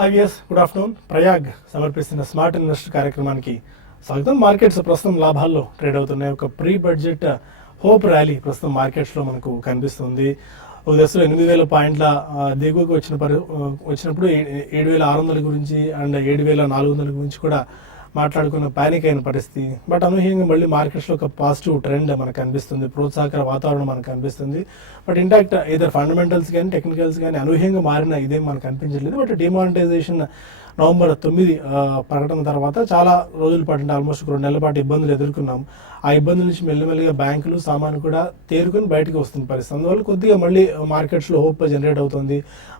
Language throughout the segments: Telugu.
Hi viewers, good afternoon. Prayag సమర్పిస్తున్న స్మార్ట్ ఇన్వెస్టర్ కార్యక్రమానికి స్వాగతం. మార్కెట్స్ ప్రస్తుతం లాభాల్లో ట్రేడ్ అవుతున్నాయి. ఒక ప్రీ బడ్జెట్ హోప్ ర్యాలీ ప్రస్తుతం మార్కెట్స్లో మనకు కనిపిస్తుంది. ఒక దశలో 8,000 పాయింట్ల దిగువకు వచ్చినప్పుడు 7,600 గురించి అండ్ 7,400 గురించి కూడా మాట్లాడుకున్న ప్యానిక్ అయిన పరిస్థితి. బట్ అనూహ్యంగా మళ్ళీ మార్కెట్స్లో ఒక పాజిటివ్ ట్రెండ్ మనకు కనిపిస్తుంది, ప్రోత్సాహకర వాతావరణం మనకు కనిపిస్తుంది. బట్ ఇంటాక్ట్ ఇదర్ ఫండమెంటల్స్ కానీ టెక్నికల్స్ కానీ అనూహ్యంగా మారిన ఇదేం మనకు కనిపించలేదు. బట్ డిమానిటైజేషన్ నవంబర్ 9 ప్రకటన తర్వాత చాలా రోజుల పాటు, ఆల్మోస్ట్ 2 నెలల పాటు ఇబ్బందులు ఎదుర్కొన్నాం. ఆ ఇబ్బందుల నుంచి మెల్లిమెల్లిగా బ్యాంకులు సామాను కూడా తేరుకొని బయటకు వస్తున్న పరిస్థితి. అందువల్ల కొద్దిగా మళ్ళీ మార్కెట్స్లో హోప్ జనరేట్ అవుతుంది.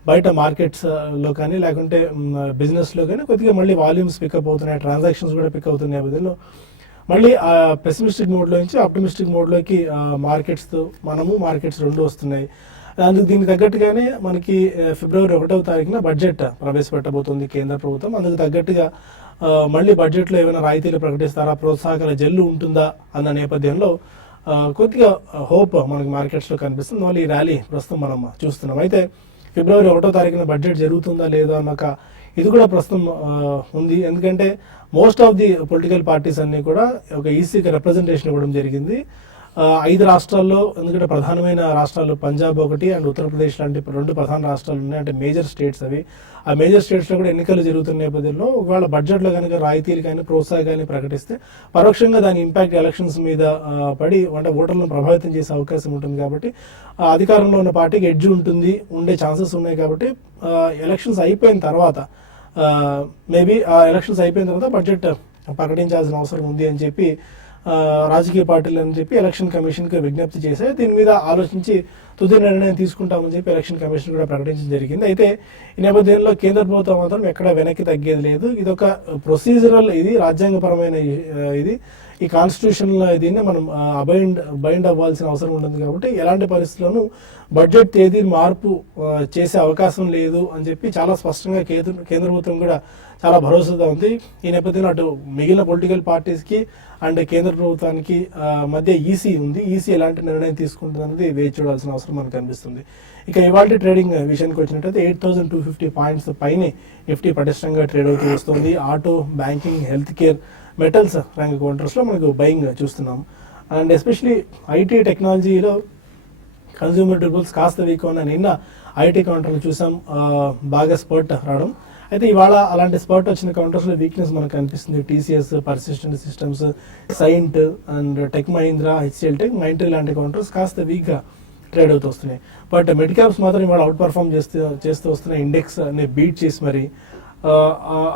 బయట మార్కెట్స్లో కానీ లేకుంటే బిజినెస్లో కానీ కొద్దిగా మళ్ళీ వాల్యూమ్స్ పికప్ అవుతున్నాయి, ట్రాన్సాక్షన్స్ కూడా పిక్ అవుతున్నాయి. బదులు మళ్ళీ పెసిమిస్టిక్ మోడ్లో నుంచి ఆప్టిమిస్టిక్ మోడ్లోకి మార్కెట్స్ రెండు వస్తున్నాయి. అందుకు దీనికి తగ్గట్టుగానే మనకి ఫిబ్రవరి 1వ తారీఖున బడ్జెట్ ప్రవేశపెట్టబోతుంది కేంద్ర ప్రభుత్వం. అందుకు తగ్గట్టుగా మళ్ళీ బడ్జెట్లో ఏమైనా రాయితీలు ప్రకటిస్తారా, ప్రోత్సాహకాల జల్లు ఉంటుందా అన్న నేపథ్యంలో కొద్దిగా హోప్ మనకి మార్కెట్స్లో కనిపిస్తుంది. మళ్ళీ ఈ ర్యాలీ ప్రస్తుతం మనం చూస్తున్నాం. అయితే ఫిబ్రవరి 1వ తారీఖున బడ్జెట్ జరుగుతుందా లేదా అన్నాక ఇది కూడా ప్రస్తుతం ఉంది. ఎందుకంటే most of the political parties అన్నీ కూడా ఒక ఈసీకి రిప్రజెంటేషన్ ఇవ్వడం జరిగింది. 5 రాష్ట్రాల్లో, ఎందుకంటే ప్రధానమైన రాష్ట్రాలు పంజాబ్ ఒకటి అండ్ ఉత్తరప్రదేశ్ లాంటి 2 ప్రధాన రాష్ట్రాలు ఉన్నాయి, అంటే మేజర్ స్టేట్స్ అవి. ఆ మేజర్ స్టేట్స్లో కూడా ఎన్నికలు జరుగుతున్న నేపథ్యంలో ఒకవేళ బడ్జెట్లో కనుక రాయితీలు కానీ ప్రోత్సాహకాన్ని ప్రకటిస్తే పరోక్షంగా దాని ఇంపాక్ట్ ఎలక్షన్స్ మీద పడి అంటే ఓటర్లను ప్రభావితం చేసే అవకాశం ఉంటుంది. కాబట్టి అధికారంలో ఉన్న పార్టీకి ఎడ్జ్ ఉండే ఛాన్సెస్ ఉన్నాయి. కాబట్టి ఎలక్షన్స్ అయిపోయిన తర్వాత మేబీ బడ్జెట్ ప్రకటించాల్సిన అవసరం ఉంది అని చెప్పి రాజకీయ పార్టీలు అని చెప్పి ఎలక్షన్ కమిషన్కి విజ్ఞప్తి చేశాయి. దీని మీద ఆలోచించి తుది నిర్ణయం తీసుకుంటామని చెప్పి ఎలక్షన్ కమిషన్ కూడా ప్రకటించడం జరిగింది. అయితే ఈ నేపథ్యంలో కేంద్ర ప్రభుత్వం మాత్రం ఎక్కడ వెనక్కి తగ్గేది లేదు. ఇది ఒక ప్రొసీజరల్, ఇది రాజ్యాంగపరమైన ఇది. ఈ కాన్స్టిట్యూషన్లో దీన్ని మనం బైండ్ అవ్వాల్సిన అవసరం ఉంటుంది. కాబట్టి ఎలాంటి పరిస్థితుల్లోనూ బడ్జెట్ తేదీ మార్పు చేసే అవకాశం లేదు అని చెప్పి చాలా స్పష్టంగా కేంద్ర ప్రభుత్వం కూడా చాలా భరోసాగా ఉంది. ఈ నేపథ్యంలో అటు మిగిలిన పొలిటికల్ పార్టీస్కి అండ్ కేంద్ర ప్రభుత్వానికి మధ్య ఈసీ ఉంది. ఈసీ ఎలాంటి నిర్ణయం తీసుకుంటుంది అనేది వేచి చూడాల్సిన అవసరం మనకు కనిపిస్తుంది. ఇక ఇవాళ ట్రేడింగ్ విషయానికి వచ్చినట్టయితే 8,250 పాయింట్స్ పైనే నిఫ్టీ పటిష్టంగా ట్రేడ్ అవుతూ వస్తుంది. Auto, banking, health care, metals రంగ కౌంటర్స్లో మనకు బయింగ్ చూస్తున్నాం. అండ్ ఎస్పెషలీ ఐటీ టెక్నాలజీలో కన్స్యూమర్ డ్యూరబుల్స్ కాస్త వీక్ ఉన్న నిన్న ఐటీ కౌంటర్లు చూసాం బాగా స్పర్ట్ రావడం. అయితే ఇవాళ అలాంటి స్పాట్ వచ్చిన కౌంటర్స్లో వీక్నెస్ మనకు కనిపిస్తుంది. TCS, Persistent Systems, Cyient and Tech Mahindra, HCL Tech, Mindtree లాంటి కౌంటర్స్ కాస్త వీక్గా ట్రేడ్ అవుతూ వస్తున్నాయి. బట్ మిడ్ క్యాప్స్ మాత్రం ఇవాళ అవుట్ పర్ఫామ్ చేస్తూ వస్తున్నాయి. ఇండెక్స్ అనే బీట్ చేసి మరి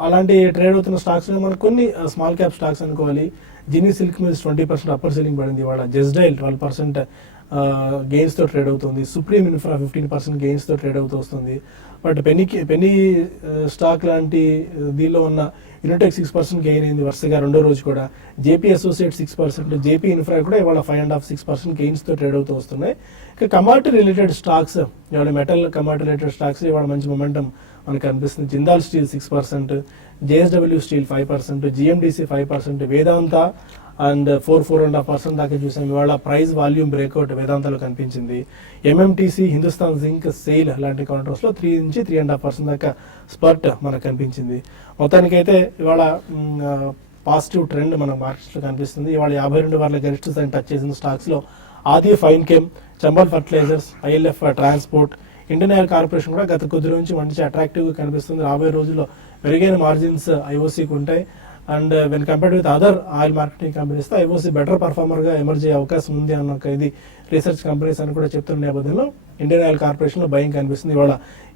అలాంటి ట్రేడ్ అవుతున్న స్టాక్స్ మనకు కొన్ని స్మాల్ క్యాప్ స్టాక్స్ అనుకోవాలి. Gini Silk Mills 20% upper ceiling పడింది ఇవాళ. జెస్డైల్ 12% గెయిన్స్తో ట్రేడ్ అవుతుంది. సుప్రీం ఇన్ఫ్రా 15% గెయిన్స్తో ట్రేడ్ అవుతూ వస్తుంది. బట్ పెన్నీ స్టాక్ లాంటి దీనిలో ఉన్న యునిటెక్ 6% గెయిన్ అయింది వరుసగా రెండో రోజు కూడా. జేపీ అసోసియేట్ 6%, జేపీ ఇన్ఫ్రా కూడా ఇవాళ 5.5-6% గెయిన్స్తో ట్రేడ్ అవుతూ వస్తున్నాయి. ఇక కమాడిటీ రిలేటెడ్ స్టాక్స్, ఇవాళ మెటల్ కమాడిటీ రిలేటెడ్ స్టాక్స్ ఇవాళ మంచి మొమెంటం మనకు కనిపిస్తుంది. Jindal steel 6%, JSW steel 5%, GMDC 5%, Vedanta and 4.5% దాకా చూసాం. ఇవాళ ప్రైస్ వాల్యూమ్ బ్రేక్అవుట్ వేదాంతలో కనిపించింది. ఎంఎంటీసీ, హిందుస్థాన్ జింక్, సెయిల్ లాంటి కౌంటర్స్లో 3 నుంచి 3.5% దాకా స్పర్ట్ మనకు కనిపించింది. మొత్తానికైతే ఇవాళ పాజిటివ్ ట్రెండ్ మన మార్కెట్స్లో కనిపిస్తుంది. ఇవాళ 52 వారాల గరిష్ట స్థాయిని టచ్ చేసిన స్టాక్స్లో Aadi Fine Chem, Chambal Fertilisers, ILF Transport, Indian Oil Corporation కూడా గత కొద్ది రోజు నుంచి మంచి అట్రాక్టివ్గా కనిపిస్తుంది. రాబోయే రోజుల్లో మెరుగైన మార్జిన్స్ ఐఓసీకి ఉంటాయి. And when compared with other oil marketing companies IOC better పర్ఫార్మర్గా ఎమర్జ్ అయ్యే అవకాశం ఉంది అన్న ఇది రీసెర్చ్ కంపెనీస్ అని కూడా చెప్తున్న నేపథ్యంలో ఇండియన్ ఆయిల్ కార్పొరేషన్లో బయింగ్ కనిపిస్తుంది. ఇవాళ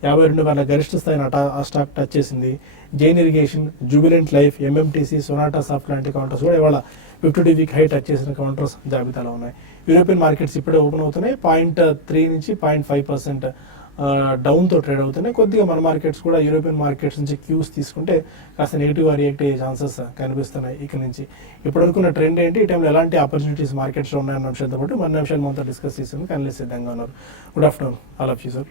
52 వారాల గరిష్ట స్థాయిని ఆ స్టాక్ టచ్ చేసింది. Jain irrigation, Jubilant life, MMTC, Sonata soft లాంటి కౌంటర్స్ కూడా ఇవాళ 50-day వీక్ హై టచ్ చేసిన కౌంటర్స్ జాబితాలో ఉన్నాయి. యూరోపియన్ మార్కెట్స్ ఇప్పుడే ఓపెన్ అవుతున్నాయి. 0.3 నుంచి 0.5% డౌన్తో ట్రేడ్ అవుతున్నాయి. కొద్దిగా మన మార్కెట్స్ కూడా యూరోపియన్ మార్కెట్స్ నుంచి క్యూస్ తీసుకుంటే కాస్త నెగిటివ్గా రియాక్ట్ అయ్యే ఛాన్సెస్ కనిపిస్తున్నాయి. ఇక నుంచి ఇప్పటివరకున్న ట్రెండ్ ఏంటి, ఈ టైంలో ఎలాంటి ఆపర్చునిటీస్ మార్కెట్స్లో ఉన్నాయన్న అంశంతో పాటు మన నిమిషాలు మనతో డిస్కస్ చేసేందుకు అనలిస్ట్ సిద్ధంగా ఉన్నారు. Good afternoon all of you sir.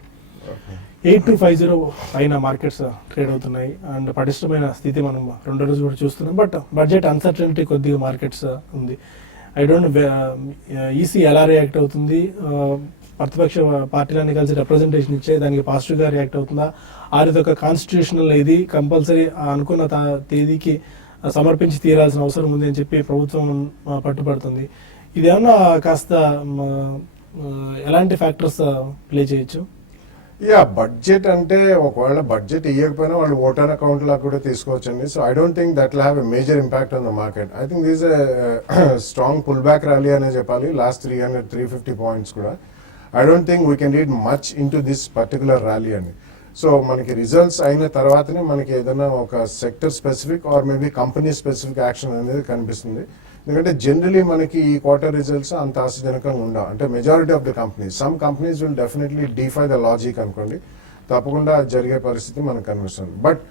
8250 పైన మార్కెట్స్ ట్రేడ్ అవుతున్నాయి అండ్ పటిష్టమైన స్థితి మనం రెండో రోజు కూడా చూస్తున్నాం. బట్ బడ్జెట్ అన్సర్టనిటీ కొద్దిగా మార్కెట్స్ ఉంది. ఐ డోంట్ ఈసీ ఎలా రియాక్ట్ అవుతుంది, ప్రతిపక్ష పార్టీలన్నీ కలిసి రిప్రజెంటేషన్ ఇచ్చే దానికి పాజిటివ్గా రియాక్ట్ అవుతుందా, ఇది ఒక కాన్స్టిట్యూషనల్ ఇది కంపల్సరీ అనుకున్న తేదీకి సమర్పించి తీరాల్సిన అవసరం ఉంది అని చెప్పి ప్రభుత్వం పట్టుబడుతుంది. ఇదేమన్నా కాస్త ఎలాంటి ఫ్యాక్టర్స్ ప్లే చేయొచ్చు? బడ్జెట్ అంటే ఒకవేళ బడ్జెట్ ఇవ్వకపోయినా వాళ్ళు ఓటర్ అకౌంట్ లా కూడా తీసుకోవచ్చండి. So I don't think that will have a major impact on the market. I think this strong pull back rally అనే చెప్పాలి. లాస్ట్ 350 పాయింట్స్ కూడా I don't think we can read much in to this particular rally అని. సో మనకి రిజల్ట్స్ అయిన తర్వాతనే మనకి ఏదైనా ఒక sector specific or maybe company specific action అనేది కనిపిస్తుంది. ఎందుకంటే జనరలీ మనకి ఈ క్వార్టర్ రిజల్ట్స్ అంత ఆశాజనకంగా ఉండవు. అంటే majority of the companies, some companies will definitely defy the logic అనుకోండి, తప్పకుండా జరిగే పరిస్థితి మనకు కనిపిస్తుంది. బట్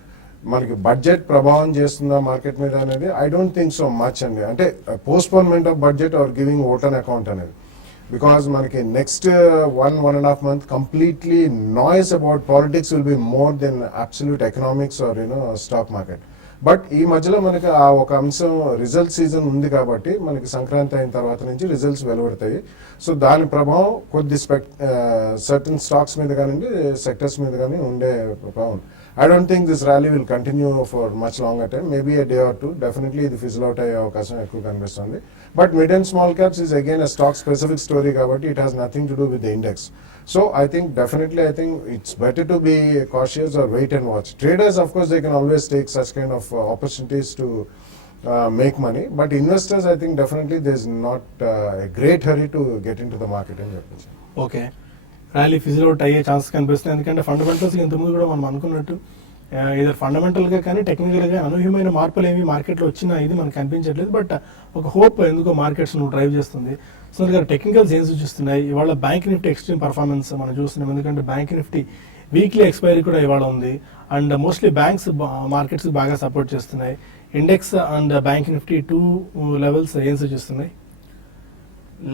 మనకి బడ్జెట్ ప్రభావం చేస్తుందా మార్కెట్ మీద అనేది I don't think so much అండి. అంటే postponement of budget or giving vote on account అనేది, బికాస్ మనకి next 1.5 month completely noise about politics will be more than absolute economics or stock market. But ఈ మధ్యలో మనకి ఆ ఒక అంశం రిజల్ట్ సీజన్ ఉంది కాబట్టి మనకి సంక్రాంతి అయిన తర్వాత నుంచి రిజల్ట్స్ వెలువడతాయి. సో దాని ప్రభావం కొద్ది సర్టన్ స్టాక్స్ మీద కానివ్వండి, సెక్టర్స్ మీద కానీ ఉండే ప్రభావం. I don't think this rally will continue for much longer time, maybe a day or two. Definitely ఇది ఫిజిల్ అవుట్ అయ్యే అవకాశం ఎక్కువ కనిపిస్తుంది. But mid and small caps is again a stock specific story కాబట్టి it has nothing to do with the index. So I think definitely it's better to be cautious or wait and watch. Traders, of course, they can always take such kind of opportunities to make money. But investors, I think definitely there's not a great hurry to get into the market in Japan. Okay, rally fizzle out అయ్యే ఛాన్సెస్ కనిపిస్తుంది. ఎందుకంటే ఫండమెంటల్స్ ఇంతకుముందు కూడా మనం అనుకున్నట్టు ఇదర్ ఫండమెంటల్గా కానీ టెక్నికల్గా అనూహ్యమైన మార్పులు ఏమి మార్కెట్లో వచ్చినా ఇది మనకు కనిపించట్లేదు. బట్ ఒక హోప్ ఎందుకో మార్కెట్స్ డ్రైవ్ చేస్తుంది. సో టెక్నికల్స్ ఏం సూచిస్తున్నాయి? ఇవాళ బ్యాంక్ నిఫ్టీ ఎక్స్ట్రీమ్ పర్ఫార్మెన్స్ మనం చూస్తున్నాం. ఎందుకంటే బ్యాంక్ నిఫ్టీ వీక్లీ ఎక్స్పైరీ కూడా ఇవాళ ఉంది. అండ్ మోస్ట్లీ బ్యాంక్స్ మార్కెట్స్ బాగా సపోర్ట్ చేస్తున్నాయి. Index and bank Nifty 2 levels ఏం సూచిస్తున్నాయి?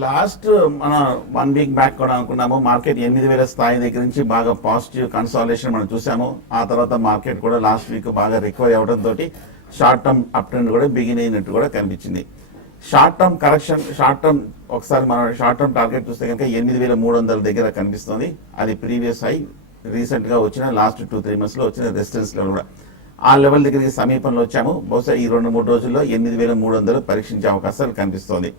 లాస్ట్ మన 1 week బ్యాక్ కూడా అనుకున్నాము మార్కెట్ 8,000 స్థాయి దగ్గర నుంచి బాగా పాజిటివ్ కన్సాలిడేషన్ మనం చూసాము. ఆ తర్వాత మార్కెట్ కూడా లాస్ట్ వీక్ బాగా రికవరీ అవడంతో షార్ట్ టర్మ్ అప్ ట్రెండ్ కూడా బిగిన్ అయినట్టు కూడా కనిపించింది. Short term correction, short term ఒకసారి మనం షార్ట్ టర్మ్ టార్గెట్ చూస్తే కనుక 8,300 దగ్గర కనిపిస్తుంది. అది ప్రీవియస్ హై, రీసెంట్ గా వచ్చిన లాస్ట్ 2-3 months లో వచ్చిన రెసిస్టెన్స్ లెవెల్ కూడా ఆ లెవెల్ దగ్గరికి సమీపంలో వచ్చాము. బహుశా ఈ 2-3 రోజుల్లో 8,300 పరీక్షించే అవకాశాలు కనిపిస్తోంది.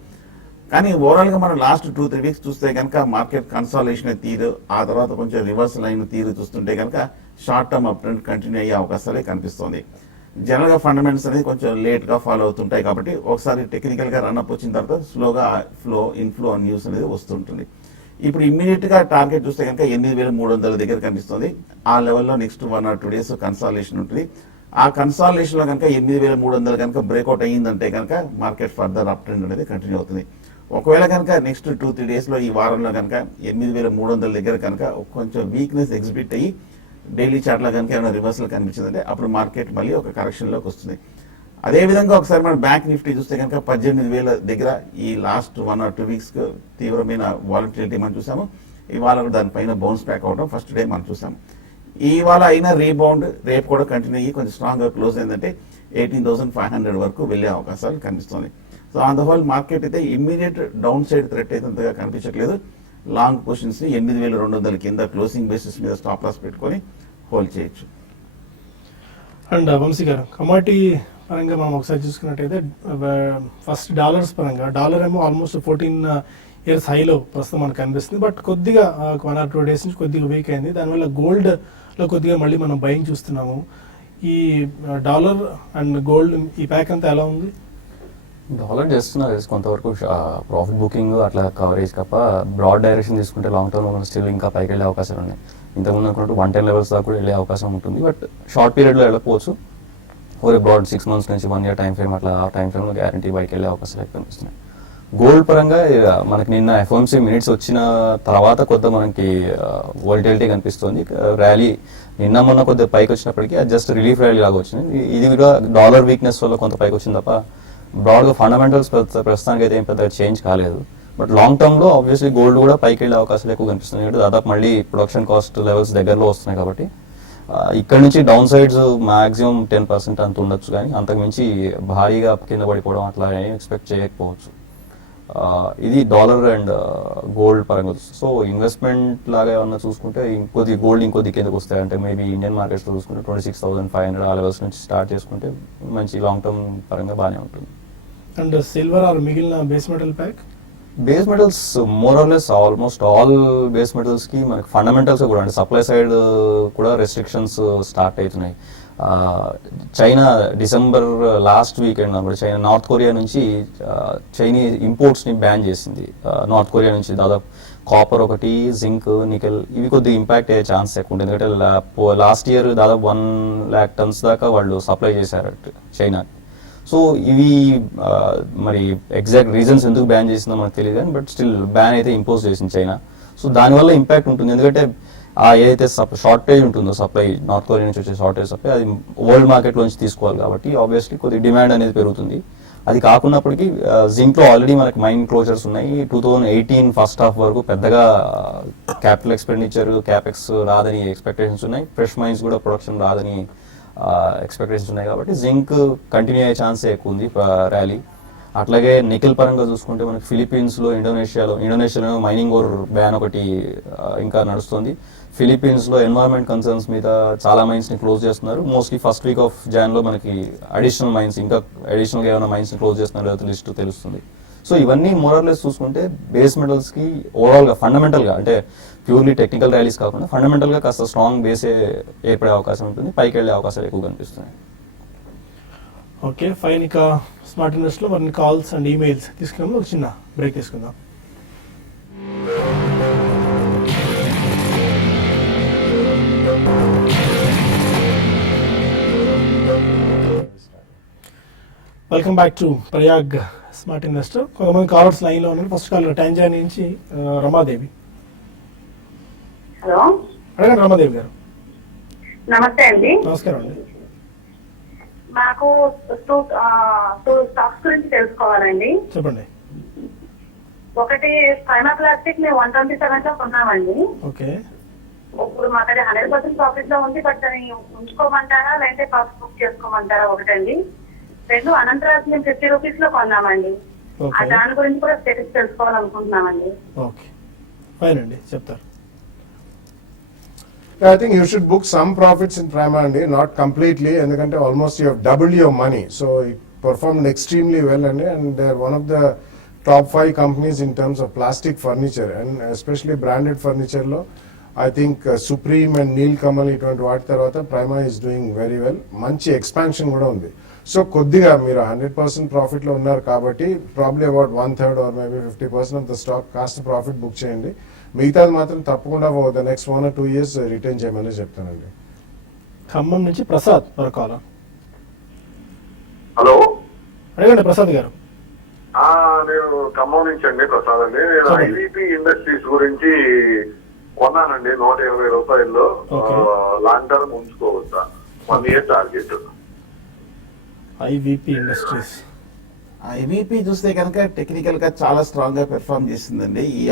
కానీ ఓవరాల్ గా మనం లాస్ట్ 2-3 weeks చూస్తే కనుక మార్కెట్ కన్సాలిడేషన్ తీరు, ఆ తర్వాత కొంచెం రివర్సల్ అయిన తీరు చూస్తుంటే కనుక short term up trend continue అయ్యే అవకాశాలే కనిపిస్తోంది. జనరల్ గా ఫండమెంటల్స్ అనేది కొంచెం లేట్ గా ఫాలో అవుతుంటాయి కాబట్టి ఒకసారి టెక్నికల్ గా రన్అప్ వచ్చిన తర్వాత స్లోగా ఇన్ఫ్లో న్యూస్ అనేది వస్తుంటుంది. ఇప్పుడు ఇమ్మీడియట్ గా టార్గెట్ చూస్తే కనుక 8,300 దగ్గర కనిపిస్తుంది. ఆ లెవెల్లో నెక్స్ట్ 1 or 2 days కన్సాలిడేషన్ ఉంటుంది. ఆ కన్సాలిడేషన్ లో కనుక 8,300 కనుక బ్రేక్అవుట్ అయ్యిందంటే కనుక మార్కెట్ ఫర్దర్ అప్ ట్రెండ్ అనేది కంటిన్యూ అవుతుంది. ఒకవేళ కనుక నెక్స్ట్ 2-3 days లో ఈ వారంలో కనుక 8,300 దగ్గర కనుక కొంచెం వీక్నెస్ ఎగ్జిబిట్ అయ్యి డైలీ చార్ట్లో కనుక ఏమైనా రివర్సల్ కనిపించిందంటే అప్పుడు మార్కెట్ మళ్ళీ ఒక కరెక్షన్లోకి వస్తుంది. అదేవిధంగా ఒకసారి మనం బ్యాంక్ నిఫ్టీ చూస్తే కనుక 18,000 దగ్గర ఈ లాస్ట్ 1 or 2 weeks తీవ్రమైన వాలటిలిటీ మనం చూసాము. ఇవాళ దానిపైన బౌన్స్ బ్యాక్ అవడం ఫస్ట్ డే మనం చూసాము. ఇవాళ అయినా రీబౌండ్ రేపు కూడా కంటిన్యూ అయ్యి కొంచెం స్ట్రాంగ్గా క్లోజ్ అయిందంటే 18,500 వరకు వెళ్ళే అవకాశాలు కనిపిస్తుంది. So on the whole market అయితే ఇమ్మీడియట్ డౌన్ సైడ్ థ్రెట్ అయితే అంతగా కనిపించట్లేదు. లాంగ్ పొజిషన్స్ ని 8,200 కింద క్లోజింగ్ బేసిస్ మీద స్టాప్ లాస్ పెట్టుకొని హోల్డ్ చేయొచ్చు. అండ్ వంశీ గారు, కమాడిటీ పరంగా మనం ఒకసారి చూసుకున్నట్టయితే ఫస్ట్ డాలర్స్ పరంగా డాలర్ ఏమో ఆల్మోస్ట్ 14 years హైలో ప్రస్తుతం మనకు కనిపిస్తుంది. బట్ కొద్దిగా 1 or 2 days నుంచి కొద్దిగా వీక్ అయింది. దానివల్ల గోల్డ్ లో కొద్దిగా మళ్ళీ మనం బయింగ్ చూస్తున్నాము. ఈ డాలర్ అండ్ గోల్డ్ ఈ ప్యాక్ అంతా ఎలా ఉంది? డాలర్ చేస్తున్నారు కొంతవరకు ప్రాఫిట్ బుకింగ్ అట్లా కవరేజ్ తప్ప బ్రాడ్ డైరెక్షన్ తీసుకుంటే లాంగ్ టర్మ్ స్టిల్ ఇంకా పైకి వెళ్ళే అవకాశాలు ఉన్నాయి. ఇంతకుముందు అనుకున్నట్టు 110 levels దాకా కూడా వెళ్ళే అవకాశం ఉంటుంది. బట్ షార్ట్ పీరియడ్లో వెళ్ళకపోవచ్చు. ఓరే బ్రాడ్ 6 months నుంచి 1 year టైం ఫ్రేమ్ అట్లా ఆ టైం ఫ్రేమ్లో గ్యారంటీ బయటకు వెళ్ళే అవకాశాలు కనిపిస్తున్నాయి. గోల్డ్ పరంగా మనకి నిన్న ఎఫ్ఓఎంసీ మినిట్స్ వచ్చిన తర్వాత కొద్దిగా మనకి వోల్టిలిటీ కనిపిస్తుంది. ర్యాలీ నిన్న మొన్న కొద్దిగా పైకి వచ్చినప్పటికీ అది జస్ట్ రిలీఫ్ ర్యాలీ లాగా వచ్చింది. ఇది కూడా డాలర్ వీక్నెస్ వల్ల కొంత పైకి వచ్చింది తప్ప బ్రాడ్గా ఫండమెంటల్స్ ప్రస్తుతానికి అయితే ఏం పెద్దగా చేంజ్ కాలేదు. బట్ లాంగ్ టర్మ్లో ఆబ్వియస్లీ గోల్డ్ కూడా పైకి వెళ్ళే అవకాశాలు ఎక్కువ కనిపిస్తున్నాయి. ఎందుకంటే దాదాపు మళ్ళీ ప్రొడక్షన్ కాస్ట్ లెవెల్స్ దగ్గరలో వస్తున్నాయి కాబట్టి ఇక్కడ నుంచి డౌన్ సైడ్స్ మాక్సిమం 10% అంత ఉండొచ్చు, కానీ అంతకుమించి భారీగా కింద పడిపోవడం అట్లా ఏం ఎక్స్పెక్ట్ చేయకపోవచ్చు. ఇది డాలర్ అండ్ గోల్డ్ పరంగా. సో ఇన్వెస్ట్మెంట్ లాగా ఏమన్నా చూసుకుంటే ఇంకొద్ది కిందకు వస్తాయి. అంటే మేబీ ఇండియన్ మార్కెట్స్లో చూసుకుంటే 26,500 ఆ లెవెల్స్ నుంచి స్టార్ట్ చేసుకుంటే మంచి లాంగ్ టర్మ్ పరంగా బాగానే ఉంటుంది. అండ్ సిల్వర్ ఆర్ మిగిలిన base metal pack? Base metals more or less almost all base మెటల్స్కి మనకి ఫండమెంటల్స్ కూడా అంటే సప్లై సైడ్ కూడా రెస్ట్రిక్షన్స్ స్టార్ట్ అవుతున్నాయి. చైనా డిసెంబర్ లాస్ట్ వీకెండ్ అన్నమాట చైనా నార్త్ కొరియా నుంచి చైనీస్ ఇంపోర్ట్స్ని బ్యాన్ చేసింది. నార్త్ కొరియా నుంచి దాదాపు కాపర్ ఒకటి, జింక్, నికెల్ ఇవి కొద్దిగా ఇంపాక్ట్ అయ్యే ఛాన్స్ ఎక్కువ ఉంటుంది. ఎందుకంటే లాస్ట్ ఇయర్ దాదాపు 1 lakh tons దాకా వాళ్ళు సప్లై చేశారు చైనా. సో ఇవి మరి ఎగ్జాక్ట్ రీజన్స్ ఎందుకు బ్యాన్ చేసిందో మనకు తెలియదు కానీ బట్ స్టిల్ బ్యాన్ అయితే ఇంపోజ్ చేసింది చైనా. సో దానివల్ల ఇంపాక్ట్ ఉంటుంది. ఎందుకంటే ఏదైతే షార్టేజ్ ఉంటుందో సప్లై నార్త్ కొరియా నుంచి వచ్చే షార్టేజ్ సప్లై అది వరల్డ్ మార్కెట్లోంచి తీసుకోవాలి కాబట్టి ఆబ్వియస్లీ కొద్దిగా డిమాండ్ అనేది పెరుగుతుంది. అది కాకున్నప్పటికీ జింక్లో ఆల్రెడీ మనకి మైన్ క్లోజర్స్ ఉన్నాయి. 2018 ఫస్ట్ హాఫ్ వరకు పెద్దగా క్యాపిటల్ ఎక్స్పెండిచర్ క్యాపెక్స్ రాదని ఎక్స్పెక్టేషన్స్ ఉన్నాయి. ఫ్రెష్ మైన్స్ కూడా ప్రొడక్షన్ రాదని ఎక్స్పెక్టేషన్స్ ఉన్నాయి కాబట్టి జింక్ కంటిన్యూ అయ్యే ఛాన్సే ఎక్కువ ఉంది ర్యాలీ. అట్లాగే నికెల్ పరంగా చూసుకుంటే మనకి ఫిలిప్పీన్స్లో ఇండోనేషియాలో మైనింగ్ ఓర్ బ్యాన్ ఒకటి ఇంకా నడుస్తుంది. ఫిలిప్పీన్స్లో ఎన్వైరన్మెంట్ కన్సర్న్స్ మీద చాలా మైన్స్ని క్లోజ్ చేస్తున్నారు. మోస్ట్లీ ఫస్ట్ వీక్ ఆఫ్ జాన్లో మనకి అడిషనల్ మైన్స్ ఇంకా అడిషనల్గా ఏమైనా మైన్స్ని క్లోజ్ చేస్తున్నారు లేదా లిస్ట్ తెలుస్తుంది. సో ఇవన్నీ మోరర్లెస్ చూసుకుంటే బేస్ మెటల్స్కి ఓవరాల్గా ఫండమెంటల్గా అంటే ప్యూర్లీ టెక్నికల్ ర్యాలీస్ కాకుండా ఫండమెంటల్గా కాస్త స్ట్రాంగ్ బేసే ఏర్పడే అవకాశం ఉంటుంది. పైకి వెళ్ళే అవకాశాలు ఎక్కువ కనిపిస్తున్నాయి. Okay fine. ఇక స్మార్ట్ ఇన్వెస్ట్లో మరిన్ని కాల్స్ అండ్ ఈమెయిల్స్ తీసుకున్నాము. ఒక చిన్న బ్రేక్ తీసుకుందాం. Welcome back to Prayag smart investor. కొంతమంది కాలర్స్ లైన్లో ఉన్నారు. ఫస్ట్ కాలర్ టాంజానియా నుంచి రమాదేవి. హలో, అడగండి రమాదేవి గారు. నమస్తే అండి. నమస్కారం అండి. మాకు టూ స్టాక్స్ గురించి తెలుసుకోవాలండి. చెప్పండి. ఒకటి ఫైమా ప్లాస్టిక్ మేము 127 లో కొన్నామండి. ఓకే. ఇప్పుడు మాకు అది 100% ప్రాఫిట్ లో ఉంది. బట్ దాన్ని ఉంచుకోమంటారా లేదంటే కాస్ట్ బుక్ చేసుకోమంటారా? ఒకటండి. రెండు, అనంతరాజ్ మేము 50 రూపీస్ లో కొన్నామండి. దాని గురించి కూడా స్టేటస్ తెలుసుకోవాలనుకుంటున్నామండి. ఓకే ఫైన్ అండి, చెప్తారు. I think you should book some profits in Prima and not completely, ఎందుకంటే almost you have doubled your money. So it performed extremely well and they're one of the top 5 companies in terms of plastic furniture and especially branded furniture లో I think Supreme and Nilkamal ఇటువంటి వాటి తర్వాత Prima is doing very well. మంచి ఎక్స్పాన్షన్ కూడా ఉంది. సో కొద్దిగా మీరు 100% ప్రాఫిట్ లో ఉన్నారు కాబట్టి probably about 1/3 or maybe 50% of the stock కాస్త ప్రాఫిట్ బుక్ చేయండి. మిగతాది మాత్రం తప్పకుండా the next 1 or 2 years retain చేయమని చెప్తానండి. ఖమ్మం నుంచి ప్రసాద్ మరొక. హలో, అడగండి ప్రసాద్ గారు. నేను ఖమ్మం నుంచి అండి ప్రసాద్ అండి. నేను ఐవీపీ ఇండస్ట్రీస్ గురించి కొన్నానండి 120 రూపాయల్లో. లాంగ్ టర్మ్ ఉంచుకోవచ్చా? 1 year target. IVP industries. IVP చూస్తే కనుక టెక్నికల్ గా చాలా స్ట్రాంగ్ గా పెర్ఫార్మ్ చేసిందండి. ఈ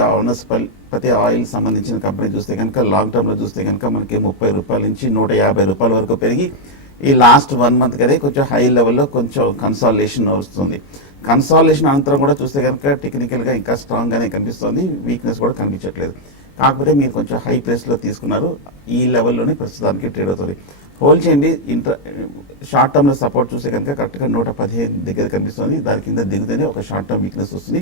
ప్రతి ఆయిల్ సంబంధించిన కంపెనీ చూస్తే కనుక లాంగ్ టర్మ్ లో చూస్తే కనుక మనకి 30 రూపాయల నుంచి 150 రూపాయల వరకు పెరిగి ఈ లాస్ట్ 1 month కదే కొంచెం హై లెవెల్లో కొంచెం కన్సాలిడేషన్ వస్తుంది. కన్సాలిడేషన్ అనంతరం కూడా చూస్తే కనుక టెక్నికల్ గా ఇంకా స్ట్రాంగ్ గానే కనిపిస్తుంది. వీక్నెస్ కూడా కనిపించట్లేదు. కాకపోతే మీరు కొంచెం హై ప్రైస్ లో తీసుకున్నారు. ఈ లెవెల్లోనే ప్రస్తుతానికి ట్రేడ్ అవుతుంది. హోల్డ్ చేయండి. షార్ట్ టర్మ్ లో సపోర్ట్ చూస్తే కనుక కరెక్ట్ గా 115 దగ్గర కనిపిస్తుంది. దాని కింద దిగుతూనే ఒక షార్ట్ టర్మ్ వీక్నెస్ వస్తుంది.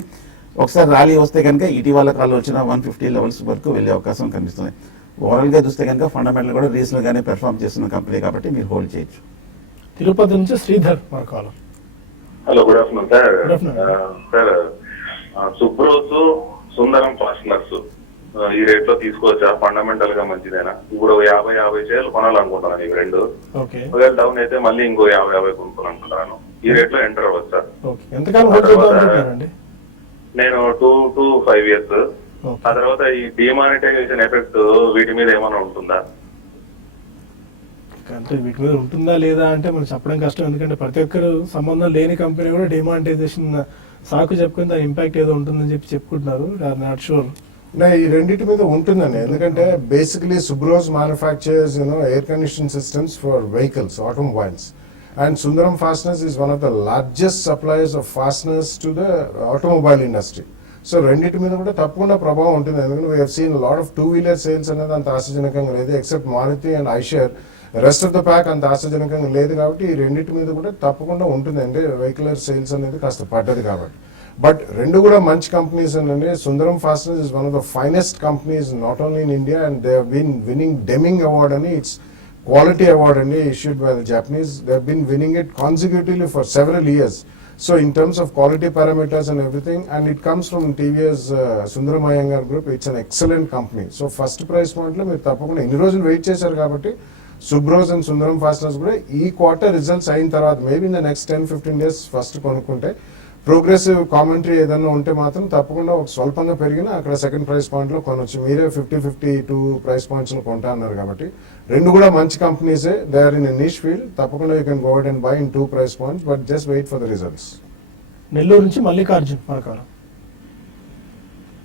ఒకసారి ర్యాలీ వస్తే కనుక ఇటీవల కాలంలో వచ్చిన 150 లెవెల్స్ వరకు వెళ్ళే అవకాశం కనిపిస్తుంది. ఓవరాల్ గా చూస్తే కనుక ఫండమెంటల్ కూడా రీజనల్ గానే పెర్ఫార్మ్ చేస్తున్న కంపెనీ కాబట్టి మీరు హోల్డ్ చేయొచ్చు. తిరుపతి నుంచి శ్రీధర్ మరొక. Hello, good afternoon sir. Sir, Subros, Sundaram fasteners ఈ రేట్ లో తీసుకోవచ్చా? ఫండమెంటల్ గా మంచిదేనా? ఇప్పుడు 50 షేర్లు కొనాలనుకుంటున్నాను. ఇవి రెండు ఒకవేళ డౌన్ అయితే మళ్ళీ ఇంకో 50 కొనుక్కోవాలనుకుంటున్నాను. ఈ రేట్ లో ఎంటర్ అవ్వచ్చా? నేను 2 to 5 years. ఆ తర్వాత ఈ డిమానిటైజేషన్ ఎఫెక్ట్ వీటి మీద ఏమైనా ఉంటుందా? అంటే వీటి మీద ఉంటుందా లేదా అంటే మనం చెప్పడం కష్టం. ఎందుకంటే ప్రతి ఒక్కరు సంబంధం లేని కంపెనీ కూడా డిమానిటైజేషన్ సాకు చెప్పుకుని దాని ఇంపాక్ట్ ఏదో ఉంటుందని చెప్పుకుంటున్నారు. Not sure. ఈ రెండింటి మీద ఉంటుందండి. ఎందుకంటే basically Subros manufactures air condition systems for vehicles, automobiles. And Sundaram Fasteners is one of the largest suppliers of fasteners to the automobile industry. So రెండింటి మీద కూడా తప్పకుండా ప్రభావం ఉంటుంది. ఎందుకంటే we have seen lot of 2-wheeler sales అనేది అంత ఆశాజనకంగా లేదు, except Maruti and Eicher. Rest of the pack అంత ఆశాజనకంగా లేదు కాబట్టి ఈ రెండింటి మీద కూడా తప్పకుండా ఉంటుంది. అంటే వెహికులర్ సేల్స్ అనేది కాస్త పడ్డది కాబట్టి. బట్ రెండు కూడా మంచి కంపెనీస్ అండి. Sundaram fasteners is one of the finest companies not only in India, and they have been winning Deming award అని, it's quality award and issued by the Japanese. They have been winning it consecutively for several years. So in terms of quality parameters and everything, and it comes from TVS Sundaram Iyengar Group, it's an excellent company. So first price point lo meer tappakunda inni rojulu wait chesaru kabatti Subros and Sundaram Fasteners kuda ee quarter results ayin tarvata maybe in the next 10-15 days first konukunte progressive commentary ఏదైనా ఉంటే మాత్రం తప్పకుండా ఒక స్వల్పంగా పెరిగినా అక్కడ సెకండ్ ప్రైస్ పాయింట్లో కొనొచ్చు. మీరే 50-52 ప్రైస్ పాయింట్స్లో కొంటా అన్నారు కాబట్టి రెండు కూడా మంచి కంపెనీసే. They are in niche field. తప్పకుండా you can go out and buy in 2 price points, but just wait for the results. Nellore నుంచి Mallikarjun Manakalam.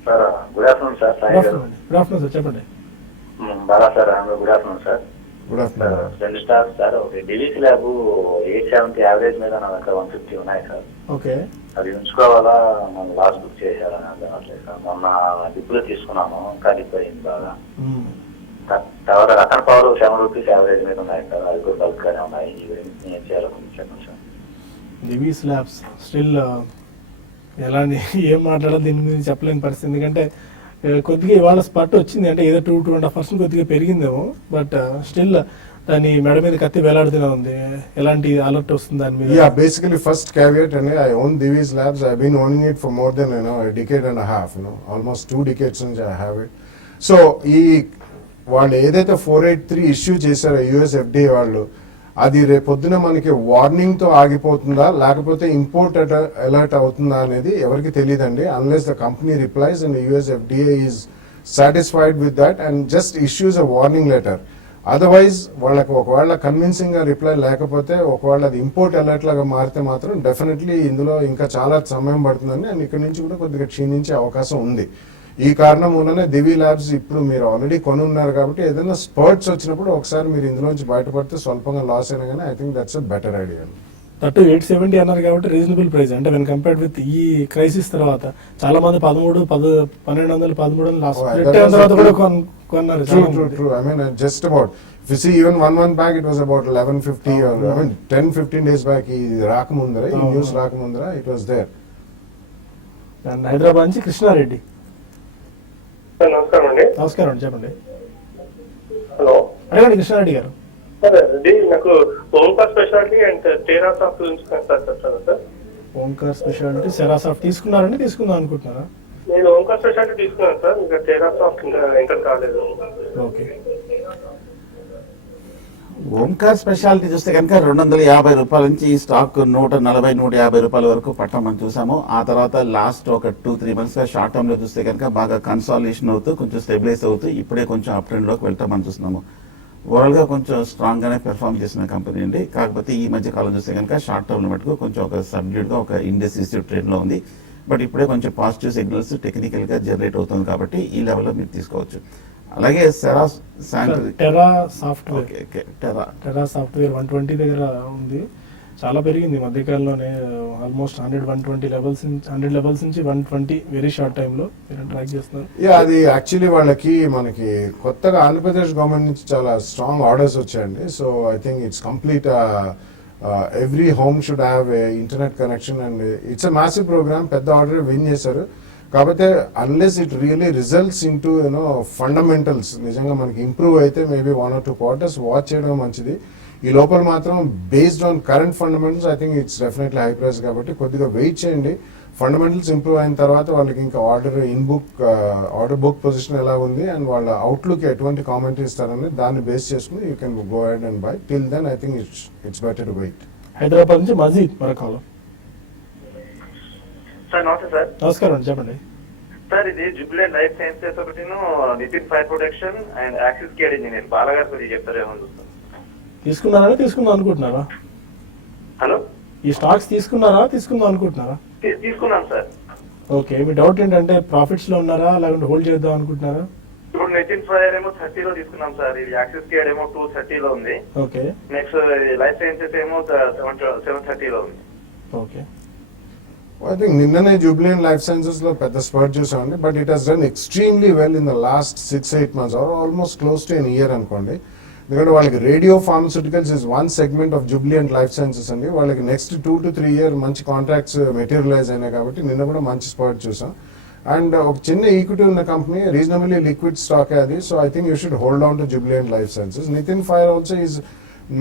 Sir good afternoon sir. Sai garu good afternoon sir, చెప్పండి. బాగా sir. Good afternoon sir. Good afternoon. రెండు స్టాక్స్ సార్. ఒకటి డివిసి ల్యాబ్ 870 యావరేజ్ మీద నా దగ్గర 150 ఉన్నాయి సార్. ఓకే, అది ఉంచుకోవాలా, మనం లాస్ట్ బుక్ చేయాలని అర్థం అవ్వట్లేదు సార్. మొన్న డిప్లో తీసుకున్నాము, ఇంకా డిప్ అయింది బాగా. తర్వాత రతన్ పవర్ 7 రూపీస్ యావరేజ్ మీద ఉన్నాయి సార్, అది కూడా బల్క్ గానే ఉన్నాయి. ఏం చేయాలో కొంచెం చెప్పండి సార్. దివీస్ ల్యాబ్స్ స్టిల్ ఎలా ఏం మాట్లాడాలి దీని మీద చెప్పలేని పరిస్థితి. ఎందుకంటే కొద్దిగా ఇవాళ స్పట్ వచ్చింది, అంటే ఏదో 2-2.5% కొద్దిగా పెరిగిందేమో, బట్ స్టిల్ దాని మెడ మీద కత్తి వేలాడుతూనే ఉంది. ఎలాంటి అలర్ట్ వస్తుంది దాని మీద? Yeah, basically first caveat and I own Divi's Labs. I've been owning it for more than a decade and a half, almost 2 decades since I have it. So ఈ వాళ్ళు ఏదైతే 483 ఇష్యూ చేశారో US FDA వాళ్ళు, అది రేపొద్దున మనకి వార్నింగ్ తో ఆగిపోతుందా లేకపోతే ఇంపోర్ట్ అలర్ట్ అవుతుందా అనేది ఎవరికి తెలియదండి, unless the company replies and US FDA is satisfied with that and just issues a warning letter. Otherwise వాళ్ళకి ఒకవేళ కన్విన్సింగ్ గా రిప్లై లేకపోతే, ఒకవేళ అది ఇంపోర్ట్ అలర్ట్ లాగా మారితే మాత్రం డెఫినెట్లీ ఇందులో ఇంకా చాలా సమయం పడుతుందని, అండ్ ఇక్కడ నుంచి కూడా కొద్దిగా క్షీణించే అవకాశం ఉంది. ఈ కారణం వల్లనే దివి ల్యాబ్స్ ఇప్పుడు మీరు ఆల్రెడీ కొని ఉన్నారు కాబట్టి ఏదైనా స్పర్ట్స్ వచ్చినప్పుడు ఒకసారి మీరు ఇందులోంచి బయటపడితే స్వల్పంగా లాస్ అయినా కానీ I think that's a better idea. That 870 అన్నారు కాబట్టి రీజనబుల్ ప్రైస్. అంటే వెన్ కంపేర్డ్ విత్ ఈ క్రైసిస్ తర్వాత చాలా మంది 1300-1200 లాస్ట్ తర్వాత కూడా కొన్నారు. True. I mean, just about. If you see, even 1 month back, it was about 1150 or 10-15 days back. ఈ రాకముందర, ఈ న్యూస్ రాకముందర, it was there. హైదరాబాద్ నుంచి కృష్ణారెడ్డి. నమస్కారం అండి. నమస్కారం అండి, చెప్పండి. హలో, అడగండి కృష్ణారెడ్డి గారు. అండి నాకు ఓంకార్ స్పెషాలిటీ అండ్ టెరాసాఫ్ట్ గురించి చెప్తారా సార్? ఓంకార్ స్పెషాలిటీ, సెరాసాఫ్ట్ తీసుకున్నారండి, తీసుకుందాం అనుకుంటున్నారా? నేను ఓంకార్ స్పెషాలిటీ తీసుకున్నాను సార్, ఇంకా టెరాసాఫ్ట్ ఇంకా ఎంటర్ కాలేదు. ఓకే, ఓంకార్ స్పెషాలిటీ చూస్తే కనుక 250 రూపాయల నుంచి ఈ స్టాక్ 140-150 రూపాయల వరకు పట్టడం మనం చూసాము. ఆ తర్వాత లాస్ట్ ఒక 2-3 మంత్స్ గా షార్ట్ టర్మ్ లో చూస్తే కనుక బాగా కన్సాలిడేషన్ అవుతూ కొంచెం స్టెబిలైజ్ అవుతూ ఇప్పుడే కొంచెం అప్ ట్రెండ్ లోకి వెళ్తాం మనం చూస్తున్నాము. ఓవరాల్ గా కొంచెం స్ట్రాంగ్ గానే పెర్ఫార్మ్ చేసిన కంపెనీ అండి. కాకపోతే ఈ మధ్య కాలం చూస్తే కనుక షార్ట్ టర్మ్ లో మటుకు కొంచెం ఒక సబ్డ్యూడ్ గా ఒక ఇండెసిసివ్ ట్రెండ్ లో ఉంది. బట్ ఇప్పుడే కొంచెం పాజిటివ్ సిగ్నల్స్ టెక్నికల్ గా జనరేట్ అవుతుంది కాబట్టి ఈ లెవెల్లో మీరు తీసుకోవచ్చు. అలాగే టెరా సాఫ్ట్వేర్ 120 దగ్గర ఉంది, చాలా పెరిగింది మధ్యకాలంలోనే. ఆల్మోస్ట్ 100-120 లెవెల్స్, 100 లెవెల్స్ నుంచి 120 వెరీ షార్ట్ టైమ్ లో మీరు ట్రాక్ చేస్తున్నారు. అది యాక్చువల్లీ వాళ్ళకి మనకి కొత్తగా ఆంధ్రప్రదేశ్ గవర్నమెంట్ నుంచి చాలా స్ట్రాంగ్ ఆర్డర్స్ వచ్చాయండి. So I think it's complete every home should have internet connection and it's a massive programme. పెద్ద ఆర్డర్ విన్ చేశారు. కాకపోతే unless it really results into fundamentals నిజంగా మనకి ఇంప్రూవ్ అయితే మేబీ 1 or 2 quarters వాచ్ చేయడం మంచిది. ఈ లోపల మాత్రం based on current fundamentals I think it's definitely high price కాబట్టి కొద్దిగా వెయిట్ చేయండి. ఫండమెంటల్స్ ఇంప్రూవ్ అయిన తర్వాత వాళ్ళకి ఇంకా ఆర్డర్ బుక్ పొజిషన్ ఎలా ఉంది అండ్ వాళ్ళ అవుట్లుక్ ఎటువంటి కామెంట్ ఇస్తారని దాన్ని బేస్ చేసుకుని you can go ahead and buy. Till then I think it's better to wait. Hyderabad నుంచి మజీద్ మరకాలం. సార్ నమస్తే సార్. నమస్కారం అండి, చెప్పండి. సార్ ఇది జుబిలెంట్ లైఫ్ సైన్సెస్ ఒకటిను, Nitin fire protection and Axis care engineer బాలగారు కొద్దిగా చెప్తారేమో చూస్తాను. తీసుకున్నారా, తీసుకుందాం అనుకుంటున్నారా? హలో, ఈ స్టాక్స్ తీసుకున్నారా, తీసుకుందాం అనుకుంటున్నారా? తీసుకున్నాను సార్. ఓకే, మీ డౌట్ ఏంటంటే ప్రాఫిట్స్ లో ఉన్నారా లేకుంటే హోల్డ్ చేద్దాం అనుకుంటున్నారా? ఇప్పుడు నితిన్ ఫైర్ ఏమో 30లో తీసుకున్నాం సార్. ఇది యాక్సిస్ కేడ్ ఏమో 230లో ఉంది. ఓకే నెక్స్ట్ లైఫ్ సైన్సెస్ ఏమో 730లో ఉంది. ఓకే. ఐ థింక్ నిన్ననే జూబ్లియన్ లైఫ్ సైన్సెస్ లో పెద్ద స్పర్ట్ చూసామండి, but it has done extremely well in the last 6-8 months or almost close to an year అనుకోండి. ఎందుకంటే వాళ్ళకి radio pharmaceuticals is one segment of Jubilant life Sciences అండి. వాళ్ళకి నెక్స్ట్ 2 to 3 year మంచి కాంట్రాక్ట్స్ మెటీరియలైజ్ అయినాయి కాబట్టి నిన్న కూడా మంచి స్పర్ట్ చూసాం. అండ్ ఒక చిన్న ఈక్విటీ ఉన్న కంపెనీ, రీజనబుల్లీ లిక్విడ్ స్టాక్ అది. So I think you should hold on to Jubilant life sciences. Nitin fire also is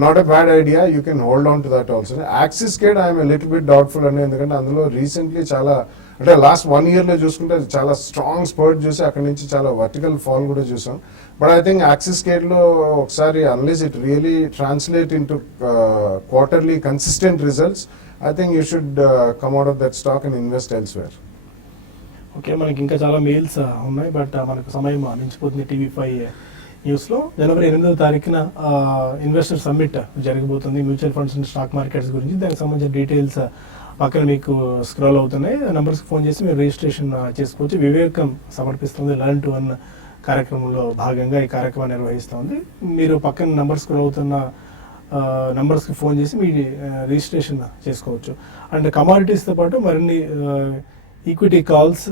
not a bad idea, you can hold on to that also. Axis Cades I'm little bit doubtful అండి, ఎందుకంటే అందులో రీసెంట్లీ చాలా అంటే లాస్ట్ 1 year లో చూసుకుంటే చాలా స్ట్రాంగ్ స్పర్ట్ చూసి అక్కడి నుంచి చాలా వర్టికల్ ఫాల్ కూడా చూసాం. బట్ ఐ థింక్ యాక్సిస్ కేడ్లో ఒకసారి unless it really translate in to quarterly consistent results, I think you should come out of that stock and invest elsewhere. Okay, మనకి ఇంకా చాలా మెయిల్స్ ఉన్నాయి, బట్ మనకు సమయం మించిపోతుంది. TV5 న్యూస్లో జనవరి 8వ తారీఖున ఇన్వెస్టర్ సమ్మిట్ జరగబోతుంది mutual funds and stock markets గురించి. దానికి సంబంధించిన డీటెయిల్స్ పక్కన మీకు స్క్రోల్ అవుతున్నాయి. నెంబర్స్కి ఫోన్ చేసి మీరు రిజిస్ట్రేషన్ చేసుకోవచ్చు. వివేకం సమర్పిస్తుంది లర్న్ టు అన్న కార్యక్రమంలో భాగంగా ఈ కార్యక్రమాన్ని నిర్వహిస్తుంది. మీరు పక్కన నెంబర్ స్క్రోల్ అవుతున్న నెంబర్స్కి ఫోన్ చేసి మీ రిజిస్ట్రేషన్ చేసుకోవచ్చు. అండ్ కమాడిటీస్తో పాటు మరిన్ని equity calls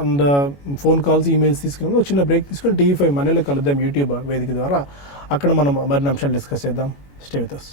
and phone calls, emails తీసుకుని ఒక చిన్న బ్రేక్ తీసుకొని TV5 మనీలో కలుద్దాం యూట్యూబ్ వేదిక ద్వారా. అక్కడ మనం మరిన్ని అంశాలు డిస్కస్ చేద్దాం. Stay with us.